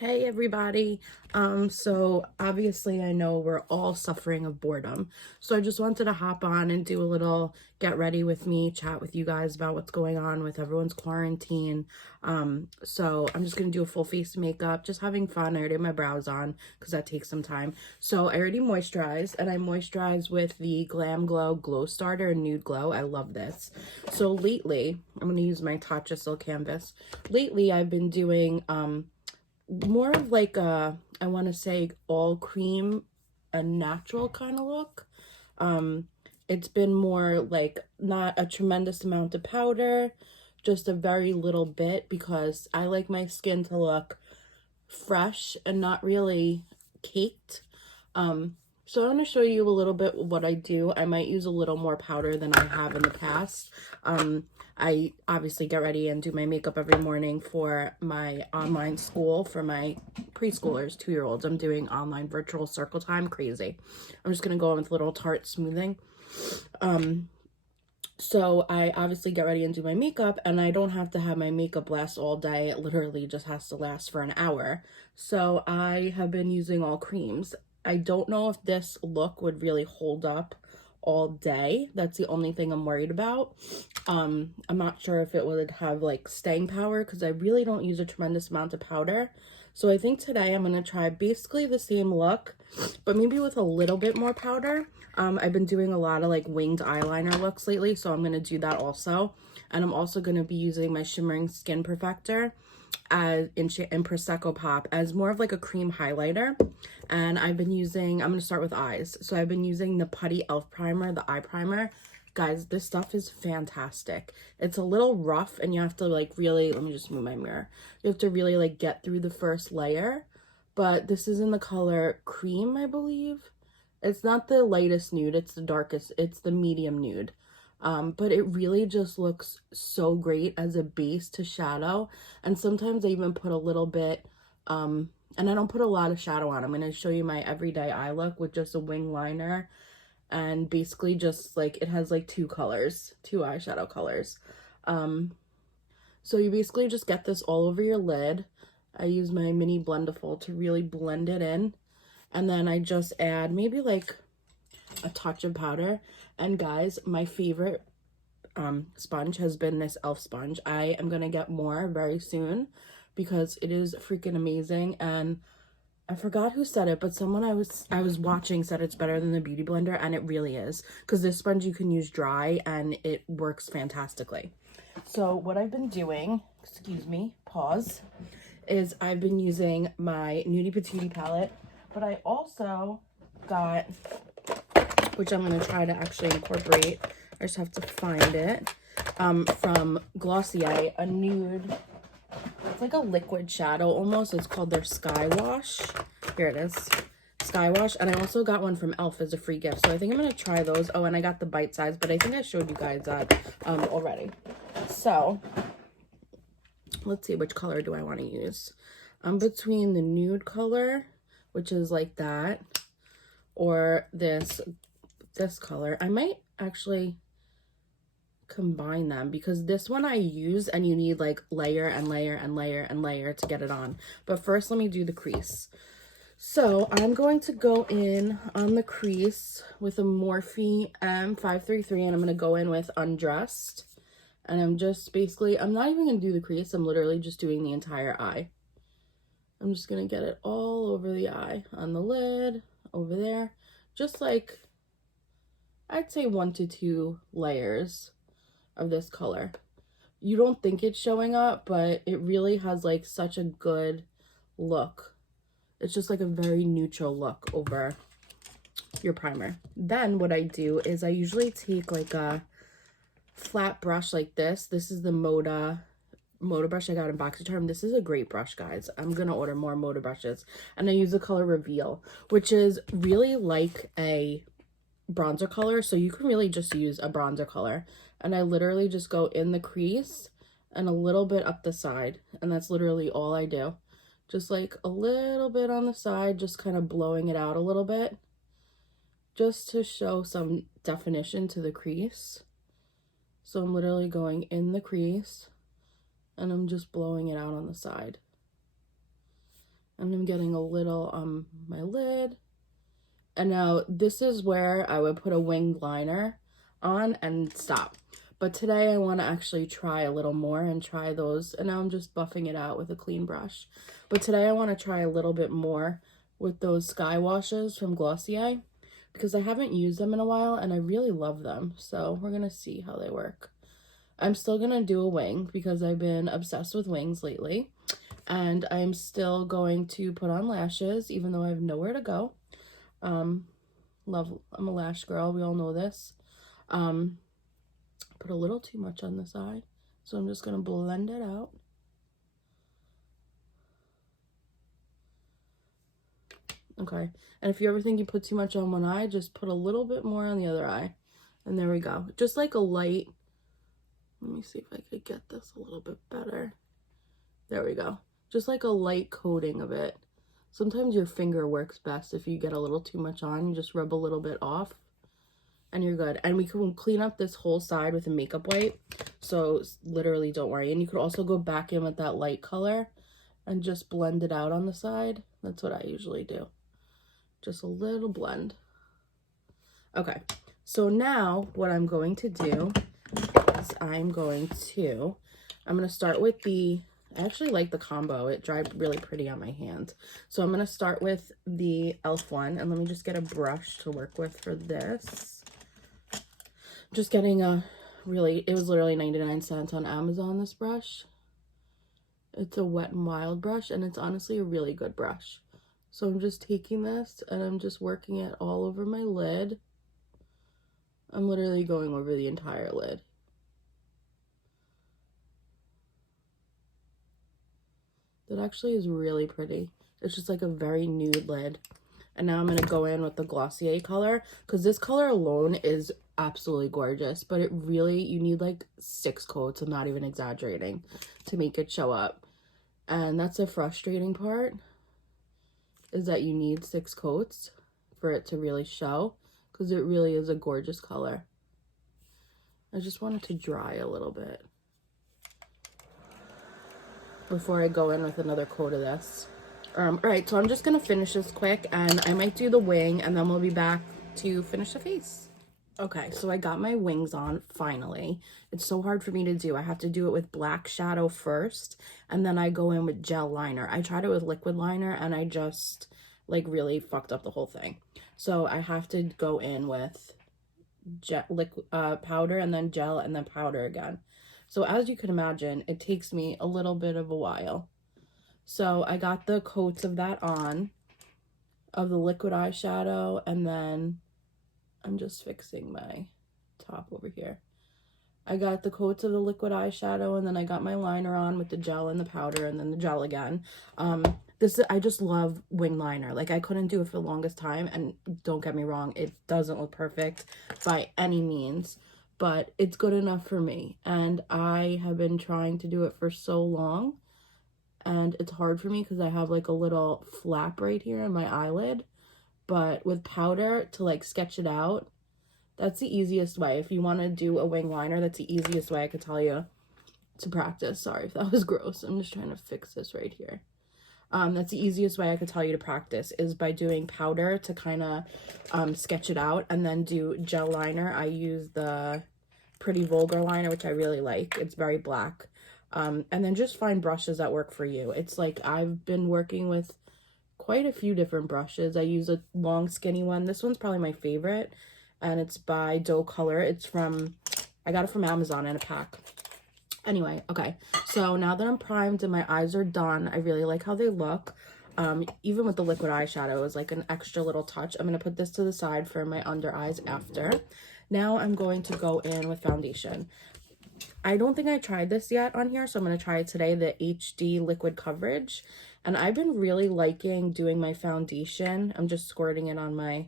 Hey everybody. So obviously I know we're all suffering of boredom. So I just wanted to hop on and do a little get ready with me, chat with you guys about what's going on with everyone's quarantine. So I'm just gonna do a full face makeup, just having fun. I already have my brows on because that takes some time. So I already moisturized and I moisturized with the Glam Glow Glow Starter Nude Glow. I love this. So lately, I'm gonna use my Tatcha Silk Canvas. Lately I've been doing more of like I want to say all cream, a natural kind of look. It's been more like not a tremendous amount of powder, just a very little bit because I like my skin to look fresh and not really caked. So I'm going to show you a little bit what I do. I might use a little more powder than I have in the past. I obviously get ready and do my makeup every morning for my online school for my preschoolers, 2-year-olds. I'm doing online virtual circle time. Crazy. I'm just going to go in with a little Tarte smoothing. So I obviously get ready and do my makeup, and I don't have to have my makeup last all day. It literally just has to last for an hour. So I have been using all creams. I don't know if this look would really hold up all day. That's the only thing I'm worried about. I'm not sure if it would have like staying power because I really don't use a tremendous amount of powder. So I think today I'm going to try basically the same look, but maybe with a little bit more powder. I've been doing a lot of like winged eyeliner looks lately, so I'm going to do that also. And I'm also going to be using my Shimmering Skin Perfector as in Prosecco Pop as more of like a cream highlighter. And I'm going to start with eyes. So I've been using the Putty Elf Primer, the eye primer. Guys, this stuff is fantastic. It's a little rough and you have to like really, let me just move my mirror. You have to really like get through the first layer. But this is in the color Cream, I believe. It's not the lightest nude, it's the darkest, it's the medium nude. But it really just looks so great as a base to shadow. And sometimes I even put a little bit, and I don't put a lot of shadow on. I'm going to show you my everyday eye look with just a wing liner. And basically just like, it has like two eyeshadow colors. So you basically just get this all over your lid. I use my mini blendiful to really blend it in. And then I just add maybe like a touch of powder. And guys, my favorite sponge has been this elf sponge. I am gonna get more very soon because it is freaking amazing. And I forgot who said it, but someone I was watching said it's better than the beauty blender, and it really is, because this sponge you can use dry and it works fantastically. So what I've been doing, excuse me, pause, is I've been using my Nudie Patootie palette, but I also got, which I'm going to try to actually incorporate, I just have to find it, from Glossier, a nude, it's like a liquid shadow almost. It's called their Sky Wash. Here it is, Sky Wash. And I also got one from Elf as a free gift, so I think I'm going to try those. Oh, and I got the bite size, but I think I showed you guys that already. So let's see, which color do I want to use? I'm between the nude color, which is like that, or this color. I might actually combine them because this one I use and you need like layer and layer and layer and layer to get it on. But first, let me do the crease. So I'm going to go in on the crease with a Morphe M533, and I'm going to go in with Undressed. And I'm just basically, I'm not even going to do the crease. I'm literally just doing the entire eye. I'm just going to get it all over the eye, on the lid, over there. Just like, I'd say 1 to 2 layers of this color. You don't think it's showing up, but it really has like such a good look. It's just like a very neutral look over your primer. Then what I do is I usually take like a flat brush like this. This is the Moda brush I got in BoxyCharm. This is a great brush, guys. I'm gonna order more Moda brushes. And I use the color Reveal, which is really like a bronzer color, so you can really just use a bronzer color. And I literally just go in the crease and a little bit up the side, and that's literally all I do. Just like a little bit on the side, just kind of blowing it out a little bit, just to show some definition to the crease. So I'm literally going in the crease and I'm just blowing it out on the side. And I'm getting a little on my lid. And now this is where I would put a winged liner on and stop. But today I want to actually try a little more and try those. And now I'm just buffing it out with a clean brush. But today I want to try a little bit more with those Sky Washes from Glossier, because I haven't used them in a while and I really love them. So we're going to see how they work. I'm still going to do a wing because I've been obsessed with wings lately. And I'm still going to put on lashes even though I have nowhere to go. I'm a lash girl, we all know this. Put a little too much on the side, so I'm just gonna blend it out. Okay, and if you ever think you put too much on one eye, just put a little bit more on the other eye. And there we go. Just like a light, let me see if I could get this a little bit better. There we go. Just like a light coating of it. Sometimes your finger works best if you get a little too much on. You just rub a little bit off and you're good. And we can clean up this whole side with a makeup wipe, so literally don't worry. And you could also go back in with that light color and just blend it out on the side. That's what I usually do. Just a little blend. Okay, so now what I'm going to do is I'm going to start with the, I actually like the combo. It dried really pretty on my hand. So I'm going to start with the e.l.f. one, and let me just get a brush to work with for this. Just getting a really, it was literally 99 cents on Amazon, this brush. It's a Wet n Wild brush, and it's honestly a really good brush. So I'm just taking this and I'm just working it all over my lid. I'm literally going over the entire lid. That actually is really pretty. It's just like a very nude lid. And now I'm going to go in with the Glossier color, because this color alone is absolutely gorgeous. But it really, you need like 6 coats, I'm not even exaggerating, to make it show up. And that's the frustrating part, is that you need 6 coats for it to really show, because it really is a gorgeous color. I just want it to dry a little bit before I go in with another coat of this. All right, so I'm just gonna finish this quick, and I might do the wing, and then we'll be back to finish the face. Okay, so I got my wings on finally. It's so hard for me to do. I have to do it with black shadow first, and then I go in with gel liner. I tried it with liquid liner, and I just like really fucked up the whole thing. So I have to go in with powder, and then gel, and then powder again. So as you can imagine, it takes me a little bit of a while. So I got the coats of that on, of the liquid eyeshadow, and then I'm just fixing my top over here. I got the coats of the liquid eyeshadow, and then I got my liner on with the gel and the powder, and then the gel again. I just love wing liner. Like, I couldn't do it for the longest time, and don't get me wrong, it doesn't look perfect by any means, but it's good enough for me. And I have been trying to do it for so long, and it's hard for me because I have like a little flap right here in my eyelid. But with powder, to like sketch it out, that's the easiest way. If you want to do a wing liner, that's the easiest way I could tell you to practice. Sorry if that was gross. I'm just trying to fix this right here. That's the easiest way I could tell you to practice, is by doing powder to kind of sketch it out, and then do gel liner. I use the Pretty Vulgar liner, which I really like. It's very black. And then just find brushes that work for you. It's like, I've been working with quite a few different brushes. I use a long skinny one. This one's probably my favorite, and it's by Doe Color. I got it from Amazon in a pack. Anyway, okay, so now that I'm primed and my eyes are done, I really like how they look. Even with the liquid eyeshadow, is like an extra little touch. I'm going to put this to the side for my under eyes after. Now I'm going to go in with foundation. I don't think I tried this yet on here, so I'm going to try it today, the HD Liquid Coverage. And I've been really liking doing my foundation. I'm just squirting it on my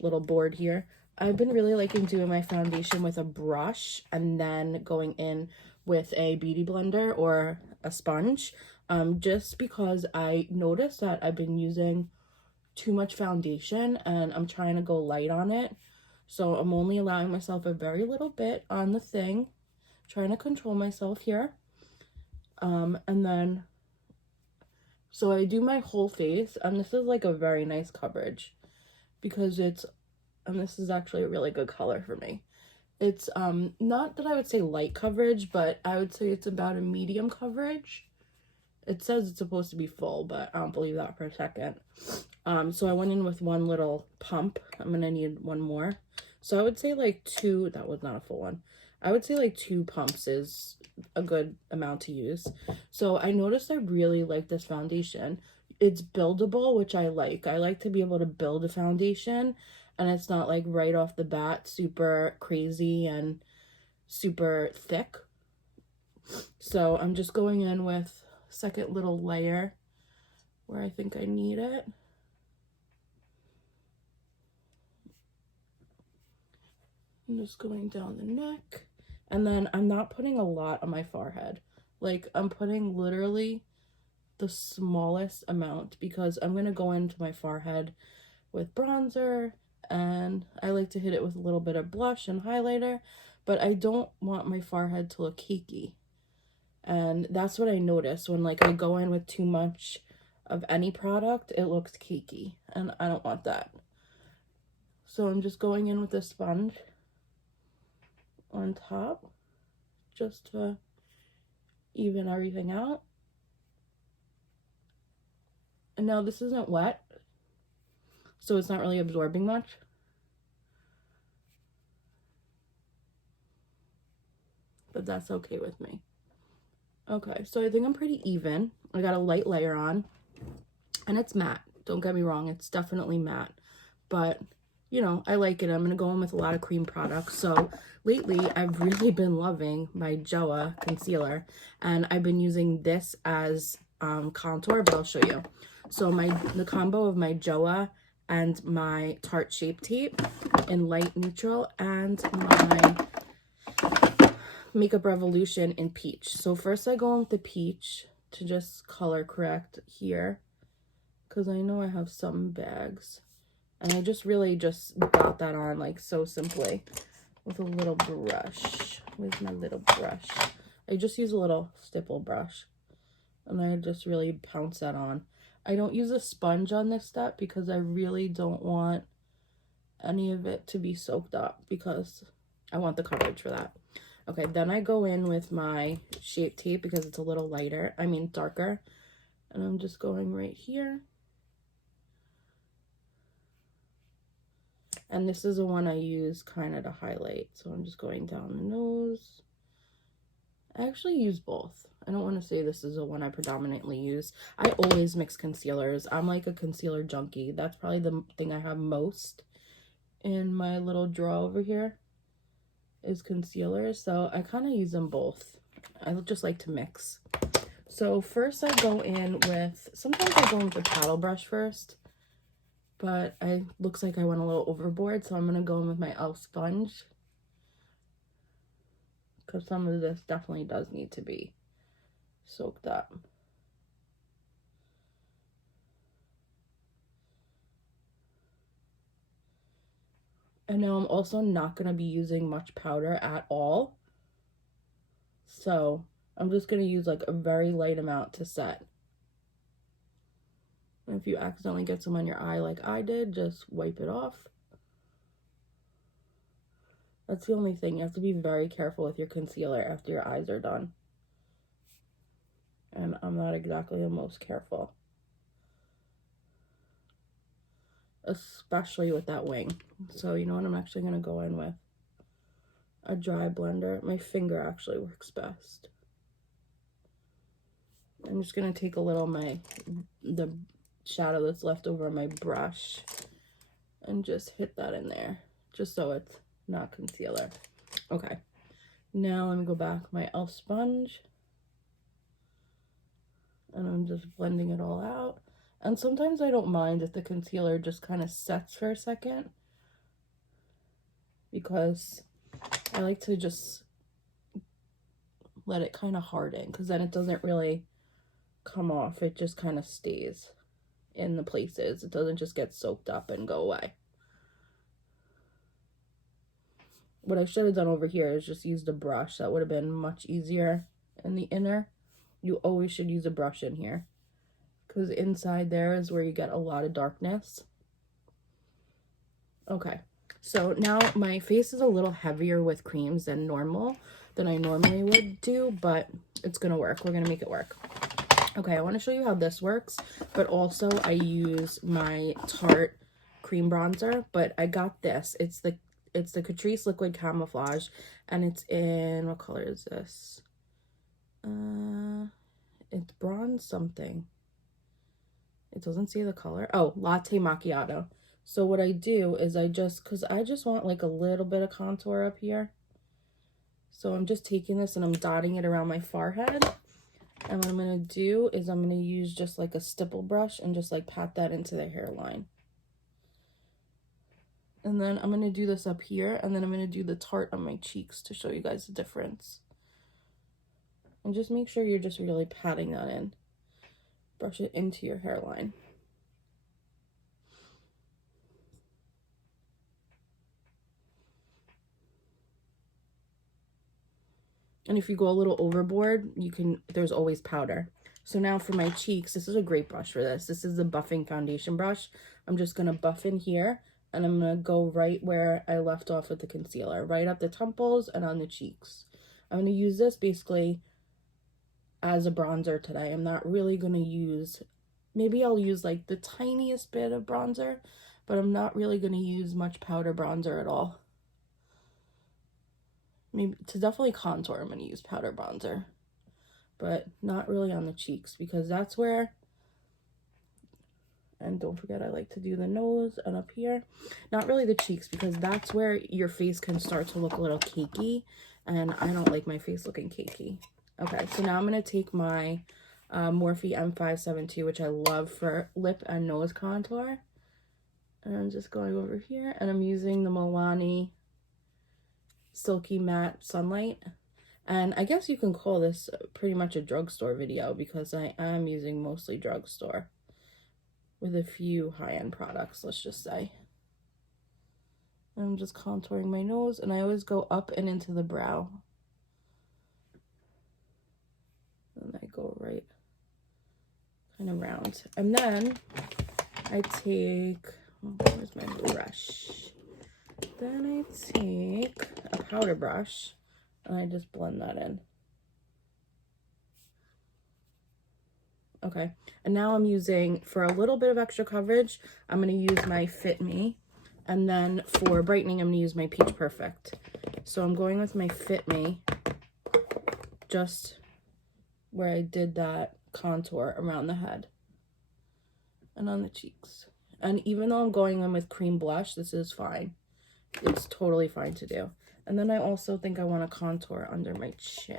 little board here. I've been really liking doing my foundation with a brush, and then going in with a beauty blender or a sponge, just because I noticed that I've been using too much foundation, and I'm trying to go light on it. So I'm only allowing myself a very little bit on the thing, trying to control myself here. And then So I do my whole face, and this is like a very nice coverage because and this is actually a really good color for me. It's not that I would say light coverage, but I would say it's about a medium coverage. It says it's supposed to be full, but I don't believe that for a second. So I went in with one little pump. I'm gonna need one more. So I would say like two, that was not a full one. I would say like 2 pumps is a good amount to use. So I noticed I really like this foundation. It's buildable, which I like. I like to be able to build a foundation, and it's not like right off the bat super crazy and super thick. So I'm just going in with second little layer where I think I need it. I'm just going down the neck, and then I'm not putting a lot on my forehead. Like, I'm putting literally the smallest amount because I'm gonna go into my forehead with bronzer, and I like to hit it with a little bit of blush and highlighter, but I don't want my forehead to look cakey. And that's what I notice when like I go in with too much of any product, it looks cakey, and I don't want that. So I'm just going in with a sponge on top just to even everything out. And now this isn't wet, so it's not really absorbing much. But that's okay with me. Okay, so I think I'm pretty even. I got a light layer on, and it's matte. Don't get me wrong, it's definitely matte. But, you know, I like it. I'm going to go in with a lot of cream products. So lately, I've really been loving my Joa concealer, and I've been using this as contour, but I'll show you. So the combo of my Joa and my Tarte Shape Tape in light neutral, and my Makeup Revolution in peach. So first I go in with the peach to just color correct here, because I know I have some bags. And I just really just got that on like so simply with a little brush. Where's my little brush? I just use a little stipple brush, and I just really pounce that on. I don't use a sponge on this step because I really don't want any of it to be soaked up because I want the coverage for that. Okay, then I go in with my Shape Tape because it's a little darker. And I'm just going right here. And this is the one I use kind of to highlight. So I'm just going down the nose. I actually use both. I don't want to say this is the one I predominantly use. I always mix concealers. I'm like a concealer junkie. That's probably the thing I have most in my little drawer over here is concealer. So I kind of use them both. I just like to mix. So first I go in with, sometimes I go in with a paddle brush first, but looks like I went a little overboard, so I'm going to go in with my e.l.f. sponge, because some of this definitely does need to be soaked up. And now I'm also not going to be using much powder at all, so I'm just going to use like a very light amount to set. And if you accidentally get some on your eye like I did, just wipe it off. That's the only thing. You have to be very careful with your concealer after your eyes are done. And I'm not exactly the most careful, especially with that wing. So you know what, I'm actually going to go in with a dry blender. My finger actually works best. I'm just going to take a little the shadow that's left over my brush and just hit that in there, just so it's not concealer. Okay, now let me go back my e.l.f. sponge, and I'm just blending it all out. And sometimes I don't mind if the concealer just kind of sets for a second, because I like to just let it kind of harden, because then it doesn't really come off. It just kind of stays in the places. It doesn't just get soaked up and go away. What I should have done over here is just used a brush. That would have been much easier in the inner. You always should use a brush in here, because inside there is where you get a lot of darkness. Okay, so now my face is a little heavier with creams than I normally would do, but it's gonna work. We're gonna make it work. Okay, I want to show you how this works, but also I use my Tarte cream bronzer, but I got this. It's the Catrice Liquid Camouflage, and it's in, what color is this? It's bronze something. It doesn't say the color. Oh, Latte Macchiato. So what I do is because I just want like a little bit of contour up here. So I'm just taking this and I'm dotting it around my forehead. And what I'm going to do is I'm going to use just like a stipple brush and just like pat that into the hairline. And then I'm going to do this up here, and then I'm going to do the Tarte on my cheeks to show you guys the difference. And just make sure you're just really patting that in. Brush it into your hairline. And if you go a little overboard, there's always powder. So now for my cheeks, this is a great brush for this. This is the buffing foundation brush. I'm just going to buff in here, and I'm going to go right where I left off with the concealer, right up the temples and on the cheeks. I'm going to use this basically as a bronzer today. I'm not really going to use, maybe I'll use like the tiniest bit of bronzer, but I'm not really going to use much powder bronzer at all. Maybe to definitely contour, I'm going to use powder bronzer, but not really on the cheeks, because that's where, and don't forget I like to do the nose and up here. Not really the cheeks, because that's where your face can start to look a little cakey, and I don't like my face looking cakey. Okay, so now I'm going to take my Morphe M572, which I love for lip and nose contour. And I'm just going over here, and I'm using the Milani Silky Matte Sunlight. And I guess you can call this pretty much a drugstore video, because I am using mostly drugstore with a few high-end products, let's just say. I'm just contouring my nose, and I always go up and into the brow. And I go right kind of round. And then I take, where's my brush? Then I take a powder brush and I just blend that in. Okay, and now I'm using, for a little bit of extra coverage, I'm going to use my Fit Me. And then for brightening, I'm going to use my Peach Perfect. So I'm going with my Fit Me, just where I did that contour around the head and on the cheeks. And even though I'm going in with cream blush, this is fine. It's totally fine to do. And then I also think I want to contour under my chin.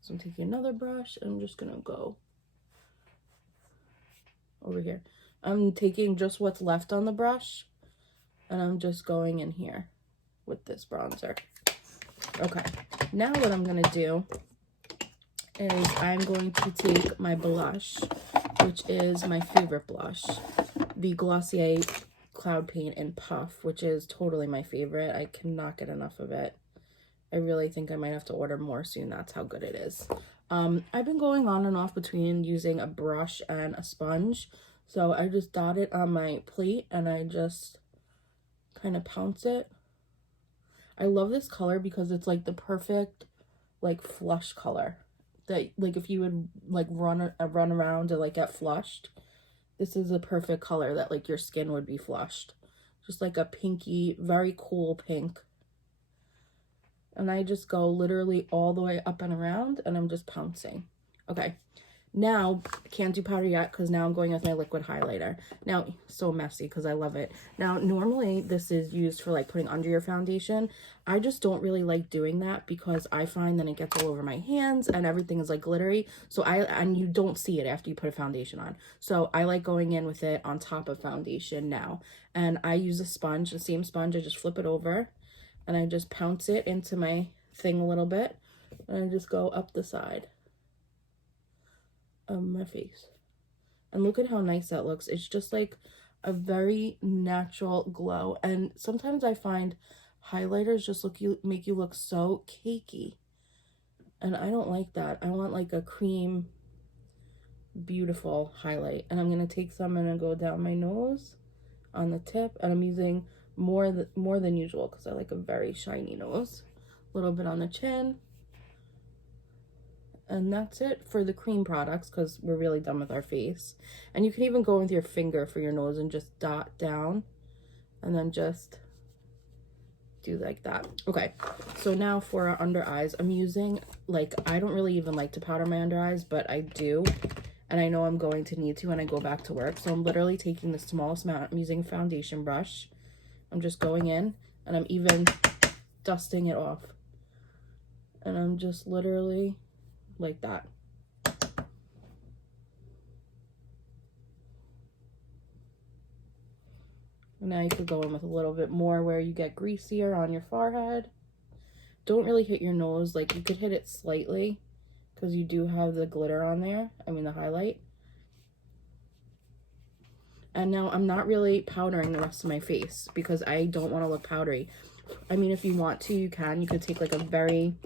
So I'm taking another brush and I'm just going to go over here. I'm taking just what's left on the brush and I'm just going in here with this bronzer. Okay, now what I'm going to do is I'm going to take my blush, which is my favorite blush, the Glossier Cloud Paint in Puff, which is totally my favorite. I cannot get enough of it. I really think I might have to order more soon. That's how good it is. I've been going on and off between using a brush and a sponge. So I just dot it on my plate and I just kind of pounce it. I love this color because it's like the perfect like flush color. That, like, if you would like run around and like get flushed, this is the perfect color that like your skin would be flushed. Just like a pinky, very cool pink. And I just go literally all the way up and around and I'm just pouncing. Okay, now I can't do powder yet because now I'm going with my liquid highlighter. Now, so messy because I love it. Now, normally this is used for like putting under your foundation. I just don't really like doing that because I find that it gets all over my hands and everything is like glittery. So and you don't see it after you put a foundation on. So I like going in with it on top of foundation now. And I use a sponge, the same sponge. I just flip it over and I just pounce it into my thing a little bit. And I just go up the side of my face. And look at how nice that looks. It's just like a very natural glow. And sometimes I find highlighters just make you look so cakey. And I don't like that. I want like a cream beautiful highlight. And I'm going to take some and go down my nose on the tip, and I'm using more than usual because I like a very shiny nose. A little bit on the chin. And that's it for the cream products because we're really done with our face. And you can even go with your finger for your nose and just dot down and then just do like that. Okay, so now for our under eyes, I'm using, like, I don't really even like to powder my under eyes, but I do. And I know I'm going to need to when I go back to work. So I'm literally taking the smallest amount. I'm using a foundation brush. I'm just going in and I'm even dusting it off. And I'm just literally like that. Now you could go in with a little bit more where you get greasier on your forehead. Don't really hit your nose. Like, you could hit it slightly because you do have the glitter on there. I mean, the highlight. And now I'm not really powdering the rest of my face because I don't want to look powdery. I mean, if you want to, you can. You could take like a very...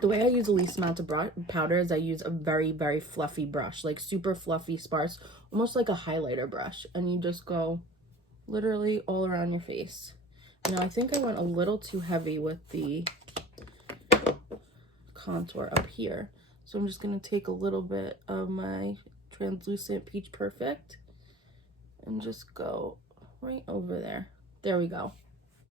The way I use the least amount of powder is I use a very, very fluffy brush. Like super fluffy, sparse. Almost like a highlighter brush. And you just go literally all around your face. Now I think I went a little too heavy with the contour up here. So I'm just going to take a little bit of my translucent Peach Perfect and just go right over there. There we go.